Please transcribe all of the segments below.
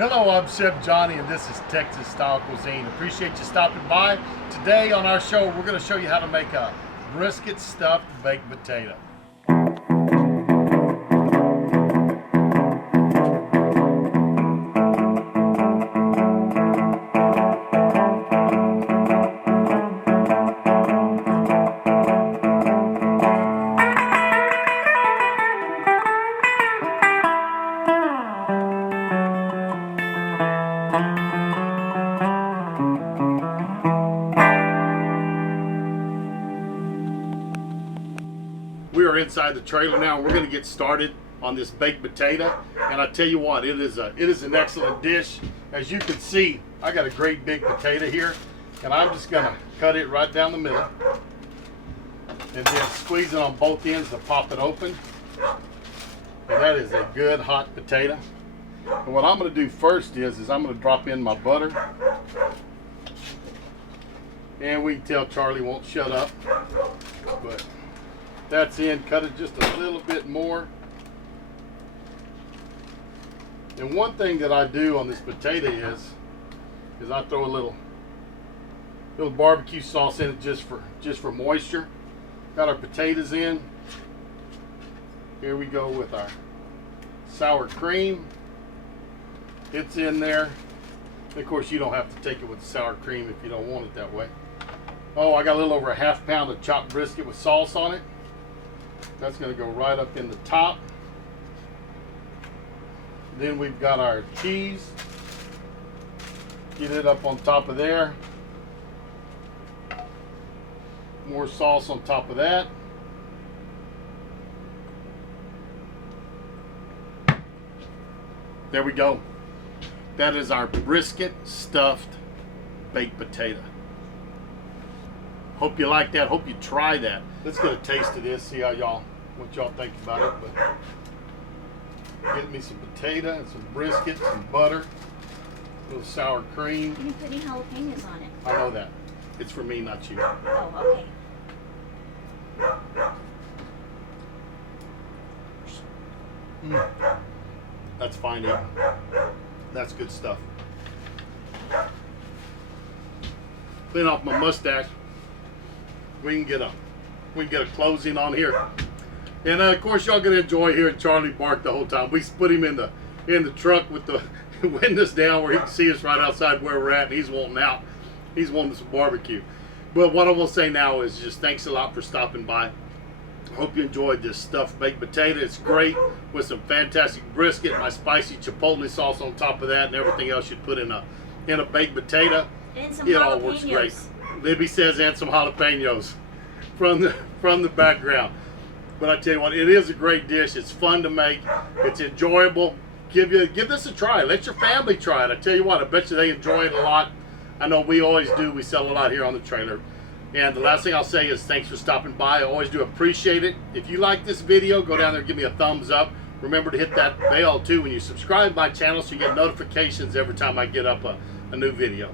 Hello, I'm Chef Johnny, and this is Texas Style Cuisine. Appreciate you stopping by. Today on our show, we're going to show you how to make a brisket stuffed baked potato. We are inside the trailer now. We're going to get started on this baked potato, and I tell you what, it is an excellent dish. As you can see, I got a great big potato here, and I'm just going to cut it right down the middle and then squeeze it on both ends to pop it open. And that is a good hot potato. And what I'm going to do first is I'm going to drop in my butter, and we can tell Charlie won't shut up, but that's in. Cut it just a little bit more. And one thing that I do on this potato is I throw a little barbecue sauce in it just for moisture. Got our potatoes in. Here we go with our sour cream. It's in there. And of course, you don't have to take it with the sour cream if you don't want it that way. Oh, I got a little over a half pound of chopped brisket with sauce on it. That's going to go right up in the top. Then we've got our cheese. Get it up on top of there. More sauce on top of that. There we go. That is our brisket stuffed baked potato. Hope you like that. Hope you try that. Let's get a taste of this. See how what y'all think about it. But get me some potato and some brisket, some butter, a little sour cream. You didn't put any jalapenos on it. I know that. It's for me, not you. Oh, okay. That's fine eating. That's good stuff. Clean off my mustache. We can get a closing on here, and of course y'all gonna enjoy hearing Charlie bark the whole time. We put him in the truck with the windows down where he can see us right outside where we're at, and he's wanting out. He's wanting some barbecue. But what I will say now is just thanks a lot for stopping by. I hope you enjoyed this stuffed baked potato. It's great with some fantastic brisket, my spicy chipotle sauce on top of that, and everything else you'd put in a baked potato. And some it jalapenos. All works great. Libby says, and some jalapenos from the background. But I tell you what, it is a great dish. It's fun to make. It's enjoyable. Give this a try. Let your family try it. I tell you what, I bet you they enjoy it a lot. I know we always do. We sell a lot here on the trailer. And the last thing I'll say is thanks for stopping by. I always do appreciate it. If you like this video, go down there and give me a thumbs up. Remember to hit that bell too when you subscribe to my channel so you get notifications every time I get up a new video.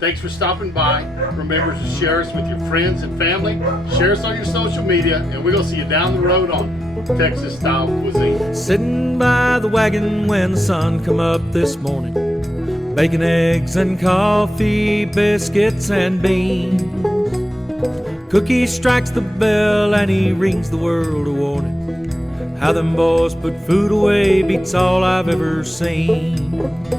Thanks for stopping by. Remember to share us with your friends and family. Share us on your social media, and we're going to see you down the road on Texas Style Cuisine. Sitting by the wagon when the sun come up this morning, baking eggs and coffee, biscuits and beans. Cookie strikes the bell and he rings the world a warning. How them boys put food away beats all I've ever seen.